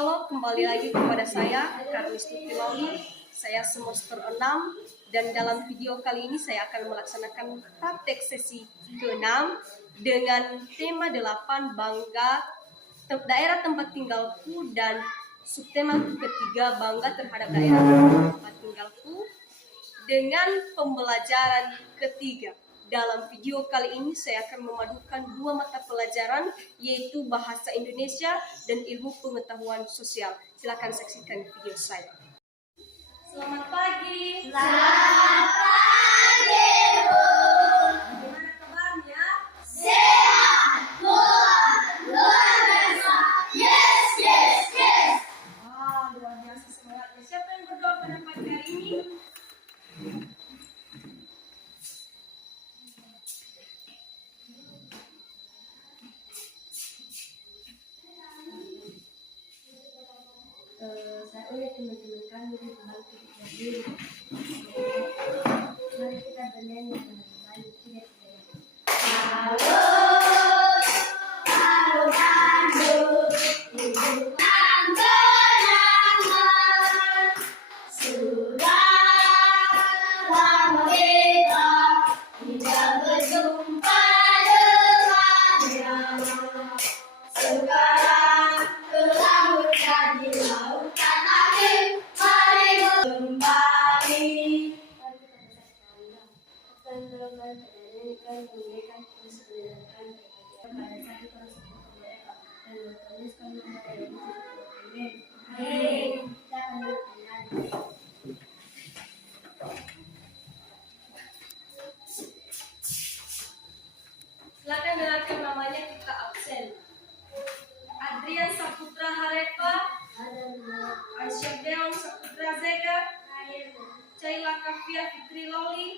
Halo, kembali lagi kepada saya, Karnistuti Lauli. Saya semester 6 dan dalam video kali ini saya akan melaksanakan praktek sesi ke-6 dengan tema 8 bangga daerah tempat tinggalku dan subtema ketiga bangga terhadap daerah tempat tinggalku dengan pembelajaran ketiga. Dalam video kali ini saya akan memadukan dua mata pelajaran yaitu Bahasa Indonesia dan Ilmu Pengetahuan Sosial. Silakan saksikan video saya. Selamat pagi. Selamat pagi, Bu. Bagaimana kabarnya? Sehat, luar biasa. Yes. Luar biasa semangatnya. Siapa yang berdoa pada pagi hari ini? Saya oleh teman-teman kami membantu kita diri. Mari kita bernyanyi dengan baik. Halo Bandung, hidupkan kenangan. Sudah lama kita tidak berjumpa dengannya. Sekarang telah menjadi lautan akhir, mari kembali. Akan melakukan penyanyikan, memberikan kesedaran kepada satu tersebut mereka dan menuliskan nama yang amin. Kita akan bernyanyi. Silakan dengarkan namanya kita absen. Adrian Saputra Harepa, Aisyah Deon Saputra Zega, Caila Kafia Fitri Loli,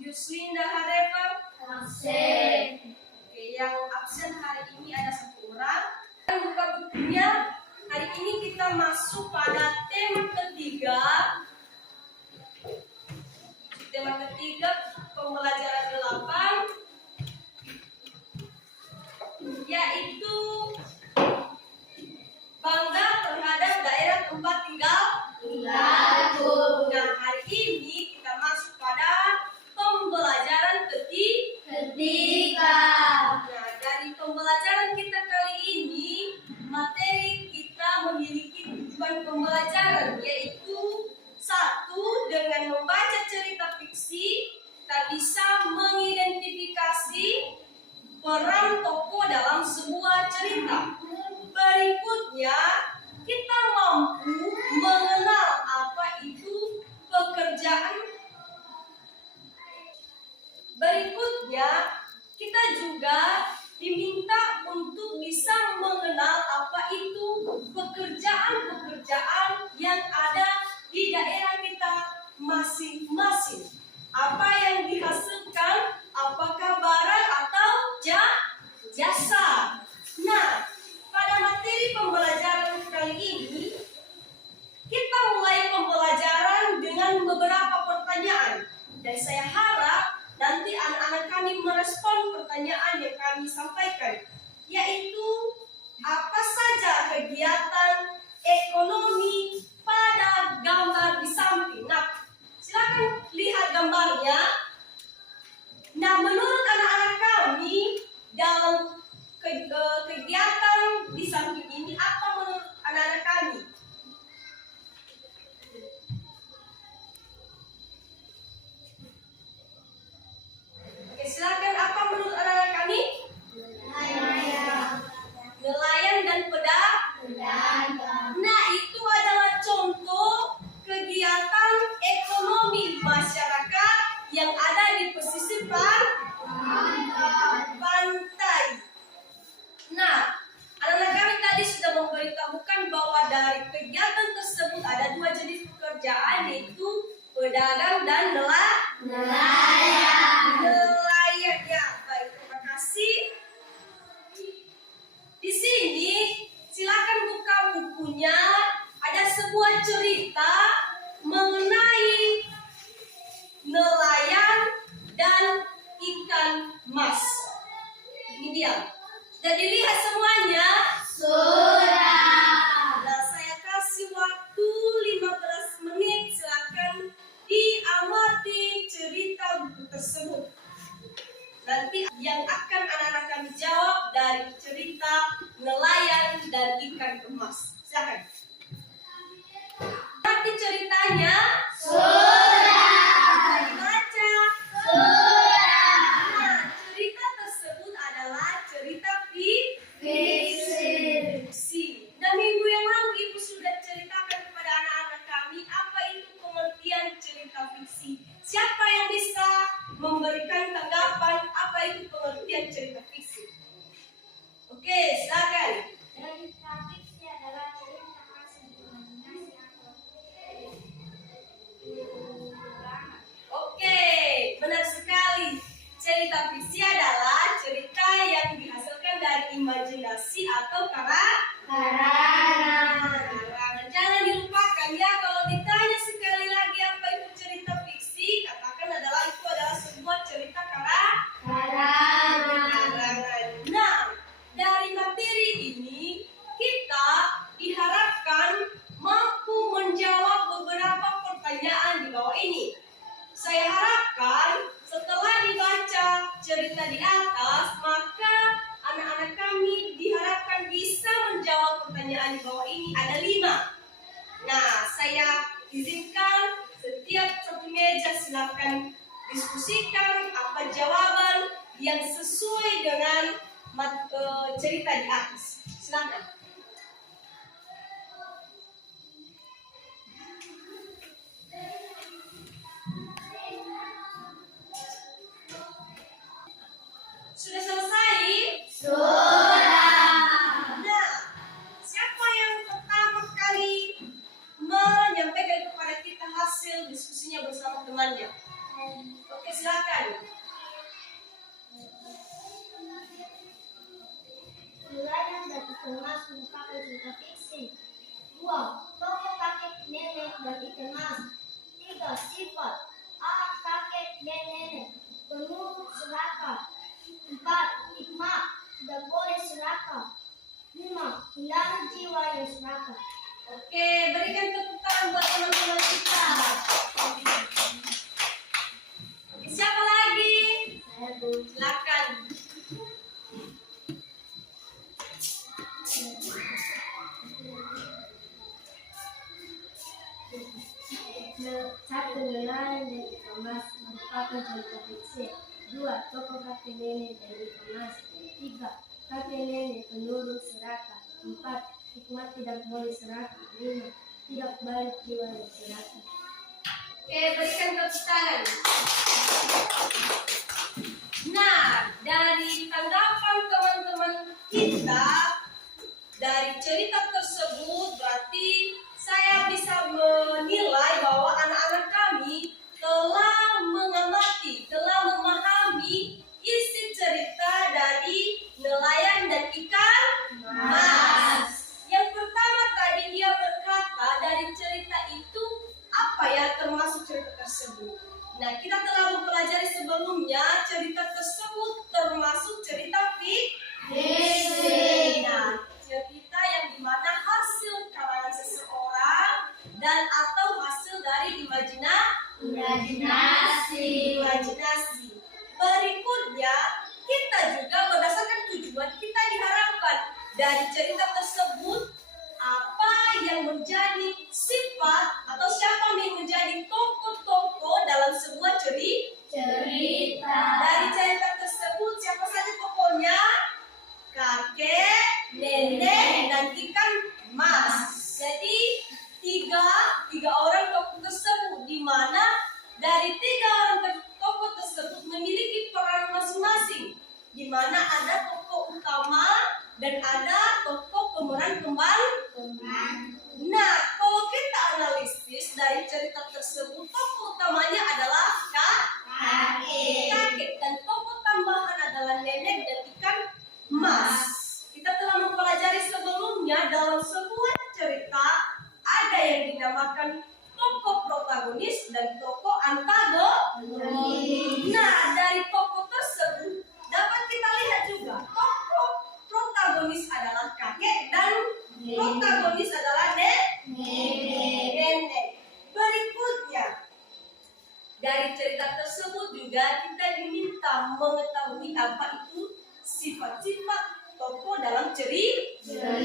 Yuslinda Harepa. Absen. Oke, yang absen hari ini ada satu orang. Dan buka bukunya. Hari ini kita masuk pada tema ketiga. Tema ketiga pembelajaran 8 yaitu bangga terhadap daerah tempat Tinggalku. Nah, hari ini kita masuk pada pembelajaran Ketiga. Nah, dari pembelajaran kita kali ini, materi kita memiliki tujuan pembelajaran, yaitu satu, dengan membaca cerita fiksi, kita bisa mengidentifikasi peran tokoh dalam sebuah cerita. Berikutnya, kita mampu mengenal apa itu pekerjaan. Berikutnya, kita juga diminta untuk bisa mengenal apa itu pekerjaan-pekerjaan yang ada di daerah kita masing-masing. Apa yang dihasilkan, apakah barang atau jasa. Nah, pada materi pembelajaran kali ini, kita mulai pembelajaran dengan beberapa pertanyaan. Dan saya harap nanti anak-anak kami merespon pertanyaan yang kami sampaikan, yaitu apa saja kegiatan ekonomi pada gambar di samping. Nah, silakan lihat gambarnya. Nah, menurut anak-anak kami dalam kegiatan di samping ini, apa menurut anak-anak kami? Oke, silakan, apa menurut anak-anak kami? Nelayan dan pedagang. Nah, itu adalah contoh kegiatan ekonomi masyarakat yang ada di pesisir pantai. Nah, anak-anak kami tadi sudah memberitahukan bahwa dari kegiatan tersebut ada dua jenis pekerjaan, yaitu pedagang dan Nelayan. nelayan. Ya, baik, terima kasih. Di sini silakan buka bukunya. Ada sebuah cerita mengenai nelayan dan ikan mas. Ini dia. Sudah dilihat semuanya? Sudah. ikan emas. Silakan. Berarti ceritanya Sudah. dibaca. Sudah. Nah, cerita tersebut adalah cerita Fiksi. Nah, minggu yang lalu Ibu sudah ceritakan kepada anak-anak kami apa itu pengertian cerita fiksi. Siapa yang bisa memberikan tanggapan apa itu pengertian cerita fiksi? Oke, silakan. Cerita fiksi adalah cerita hasil imajinasi atau perangan. Oke, benar sekali. Cerita fiksi adalah cerita yang dihasilkan dari imajinasi atau Karangan. Jangan dilupakan ya, kalau ditanya sekali lagi apa itu cerita fiksi, katakan itu adalah sebuah cerita Karangan. Nah, dari materi ini kita diharapkan mampu menjawab beberapa pertanyaan di bawah ini. Saya harapkan setelah dibaca cerita di atas, maka anak-anak kami diharapkan bisa menjawab pertanyaan di bawah ini. Ada 5. Nah, saya izinkan setiap satu meja silakan diskusikan apa jawaban yang sesuai dengan cerita di atas. Silakan. Sudah selesai? Sudah. Nah, siapa yang pertama kali menyampaikan kepada kita hasil diskusinya bersama temannya? Oke, silakan. Nelayan dan ikan mas merupakan cerita fiksi. 2. Tokoh kakek nenek dan ikan mas. 3. Sifat A. Kakek dan nenek penuh serakah. 4. Hikmah tidak boleh serakah. 5. Hilangkan jiwa yang serakah. Oke, berikan tepuk tangan buat teman-teman kita. Oke, siapa lagi? Silakan. Satu, nelayan dan ikan mas merupakan cerita fiksi. 2. Tokoh kakek nenek dan ikan mas. 3. Kakek nenek penurut serakah. 4. Hikmat tidak boleh serakah. 5. Tidak balik jiwa yang serakah. Oke, berikan tepuk tangan. Nah, dari tanggapan teman-teman kita dari cerita tersebut, berarti saya bisa menilai bahwa anak-anak kami telah mengamati, telah memahami isi cerita dari nelayan dan ikan mas. Yang pertama tadi dia berkata dari cerita itu apa ya termasuk cerita tersebut. Nah, kita telah mempelajari sebelumnya cerita tersebut termasuk cerita fiksi. Nah, cerita yang dimana hasil karangan seseorang dan atau hasil dari imajinasi. Berikutnya, kita juga berdasarkan tujuan kita diharapkan dari cerita tersebut apa yang menjadi sifat atau siapa yang menjadi tokoh-tokoh dalam sebuah cerita. Dari cerita tersebut siapa saja tokohnya? Kakek, nenek, dan ikan mas. Jadi tiga orang tokoh tersebut, di mana dari 3 orang tokoh tersebut memiliki peran masing-masing, di mana ada tokoh utama dan ada tokoh pemeran kembali. Nah, kalau kita analisis dari cerita tersebut, tokoh utamanya adalah kakek dan tokoh tambahan adalah nenek dan ikan mas. Kita telah mempelajari sebelumnya dalam sebuah cerita ada yang dinamakan tokoh protagonis dan tokoh antagonis. Nah, dari tokoh tersebut dapat kita lihat juga tokoh protagonis adalah kakek dan protagonis adalah nenek. Berikutnya, dari cerita tersebut juga kita diminta mengetahui apa itu sifat-sifat tokoh dalam cerita.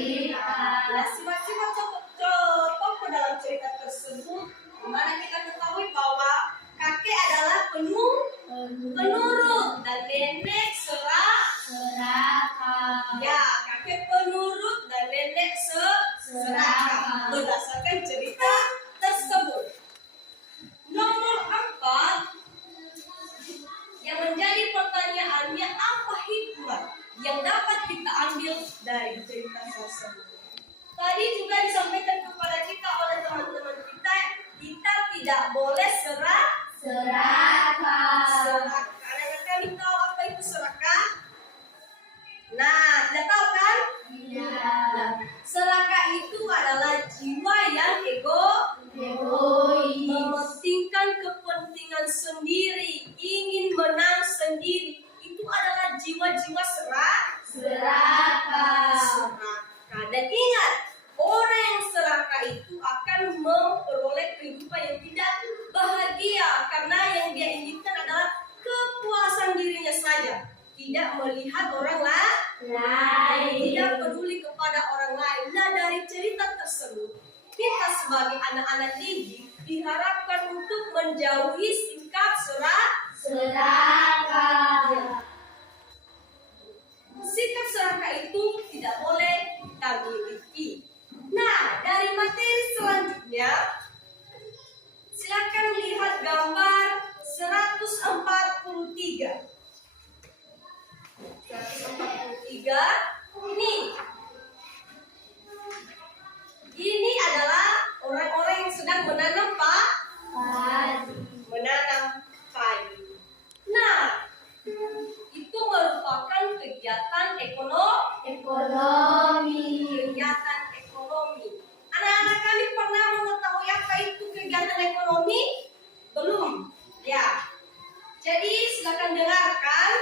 tersebut, kita sebagai anak-anak didik diharapkan untuk menjauhi sikap serakah. sikap serakah itu tidak boleh kita miliki. Nah, dari materi selanjutnya, silakan lihat gambar 143. 143 ini adalah orang-orang yang sedang menanam padi. Nah, itu merupakan kegiatan Ekonomi. kegiatan ekonomi. Anak-anak kami pernah mengetahui apa itu kegiatan ekonomi? Belum. Ya. Jadi silakan dengarkan.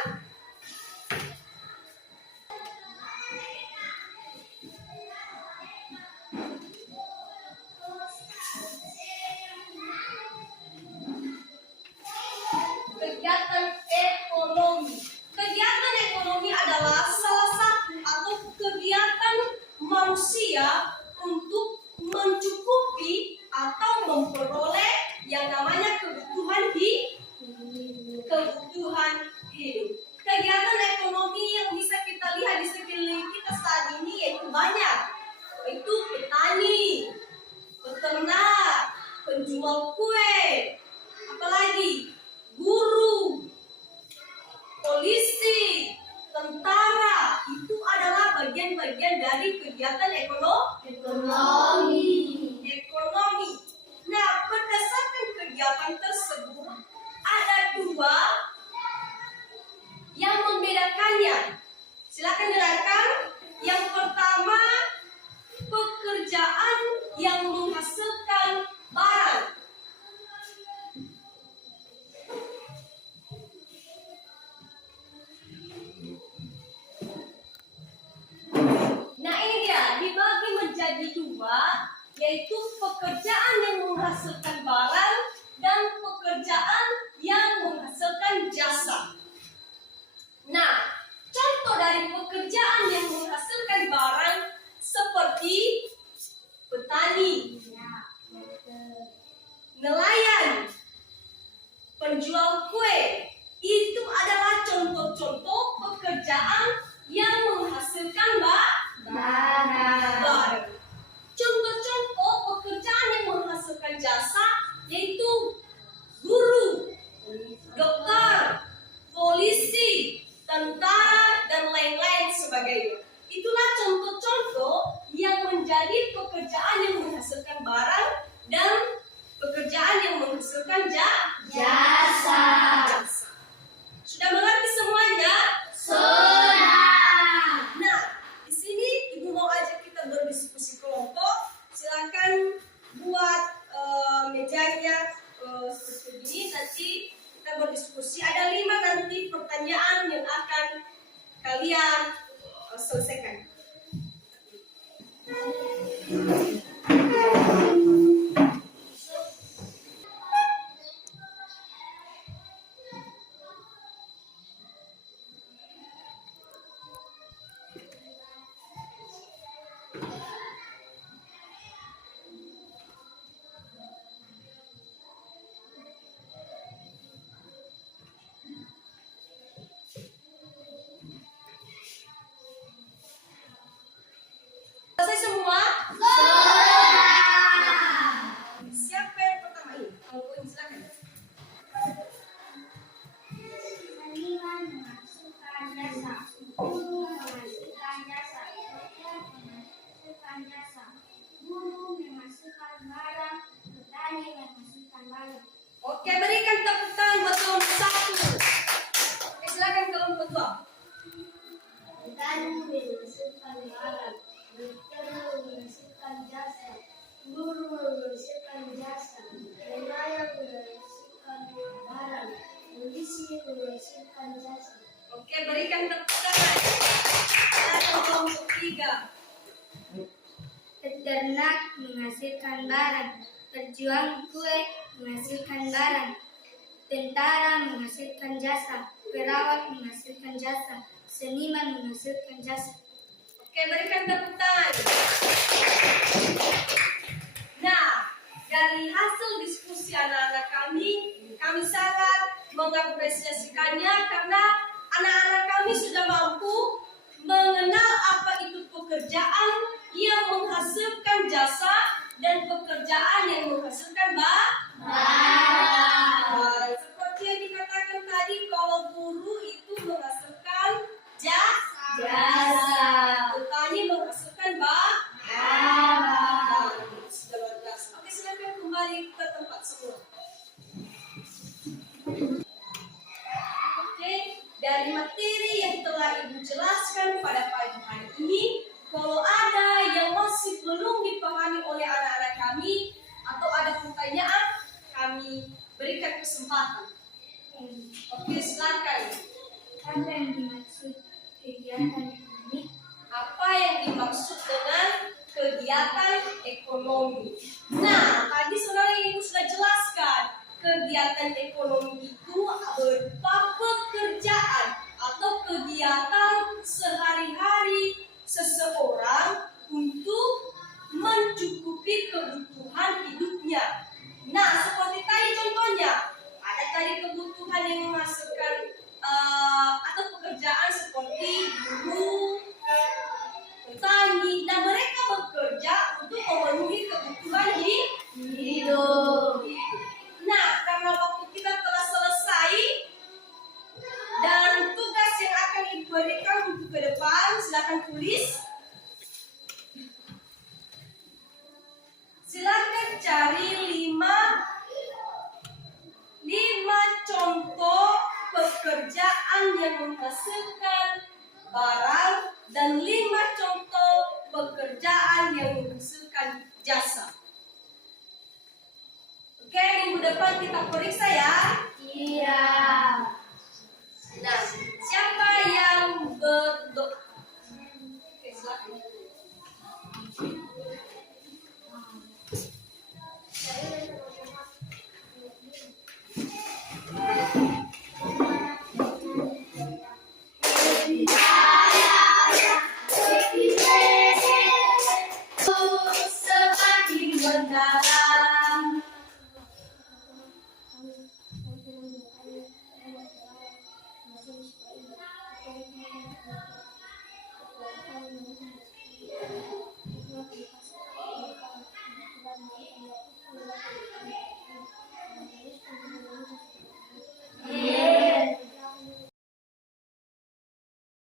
Kegiatan ekonomi. Kegiatan ekonomi adalah salah satu atau kegiatan manusia untuk mencukupi atau memperoleh yang namanya kebutuhan hidup. Kegiatan ekonomi yang bisa kita lihat di sekeliling kita saat ini yaitu banyak, yaitu petani, peternak, penjual kue, apalagi guru, polisi, tentara. Itu adalah bagian-bagian dari kegiatan ekonomi. Nah, berdasarkan kegiatan tersebut ada dua yang membedakannya. Silakan dengarkan. Yang pertama, pekerjaan yang menghasilkan barang. Nah, ini dia dibagi menjadi dua, yaitu pekerjaan yang menghasilkan barang dan pekerjaan yang menghasilkan jasa. Nah, contoh dari pekerjaan yang menghasilkan barang seperti petani, nelayan, penjual kue, itu adalah contoh-contoh pekerjaan yang menghasilkan barang. Contoh-contoh pekerjaan yang menghasilkan jasa yaitu guru, dokter, polisi, tentara, dan lain-lain sebagainya. Itulah contoh-contoh yang menjadi pekerjaan yang menghasilkan barang dan pekerjaan yang menghasilkan Jasa. Sudah mengerti semuanya? Sudah. Nah, di sini Ibu mau ajak kita berdiskusi kelompok. Silakan buat mejanya seperti ini. Nanti kita berdiskusi. Ada 5 nanti pertanyaan yang akan kalian selesaikan. Selesai semua? Siapa yang pertama ini? Kelompok ini silakan. Seniman menghasilkan jasa. Guru menghasilkan jasa. Dokter menghasilkan jasa. Guru menghasilkan barang. Petani menghasilkan barang. Oke, berikan tepuk tangan buat kelompok 1. Oke, silakan kelompok 2. Petani menghasilkan barang. Dokter menghasilkan jasa. Guru menghasilkan jasa. Nelayan menghasilkan barang. Polisi menghasilkan jasa. Oke, berikan tepuk tangan. Silakan kelompok 3. Peternak menghasilkan barang. Penjual kue menghasilkan barang. Tentara menghasilkan jasa. Perawat menghasilkan jasa. Seniman menghasilkan jasa. Oke, berikan tepuk tangan. mengapresiasikannya karena anak-anak kami sudah mampu mengenal apa itu pekerjaan yang menghasilkan jasa dan pekerjaan yang menghasilkan barang. Seperti yang dikatakan tadi, kalau guru itu menghasilkan jasa, petani menghasilkan barang. Sudah jelas. Oke, silakan kembali ke tempat semua. Oke, dari materi yang telah Ibu jelaskan pada pagi hari ini, kalau ada yang masih belum dipahami oleh anak-anak kami atau ada pertanyaan, kami berikan kesempatan. Oke, silakan. Apa yang dimaksud kegiatan ekonomi? Apa yang dimaksud dengan kegiatan ekonomi? Nah, tadi saudara Ibu sudah jelaskan. Kegiatan ekonomi itu berupa pekerjaan atau kegiatan sehari-hari seseorang untuk mencukupi kebutuhan hidupnya. Nah, seperti tadi contohnya, ada tadi kebutuhan yang menghasilkan atau pekerjaan seperti guru, petani. Nah, mereka bekerja untuk memenuhi kebutuhan hidup. Nah, karena waktu kita telah selesai dan tugas yang akan diberikan untuk ke depan, silakan tulis. Silakan cari 5 contoh pekerjaan yang menghasilkan barang dan 5 contoh pekerjaan yang menghasilkan jasa. Oke, minggu depan kita periksa ya. Iya. Nah, siapa yang berdoa? Oke, silakan. Semakin mendalam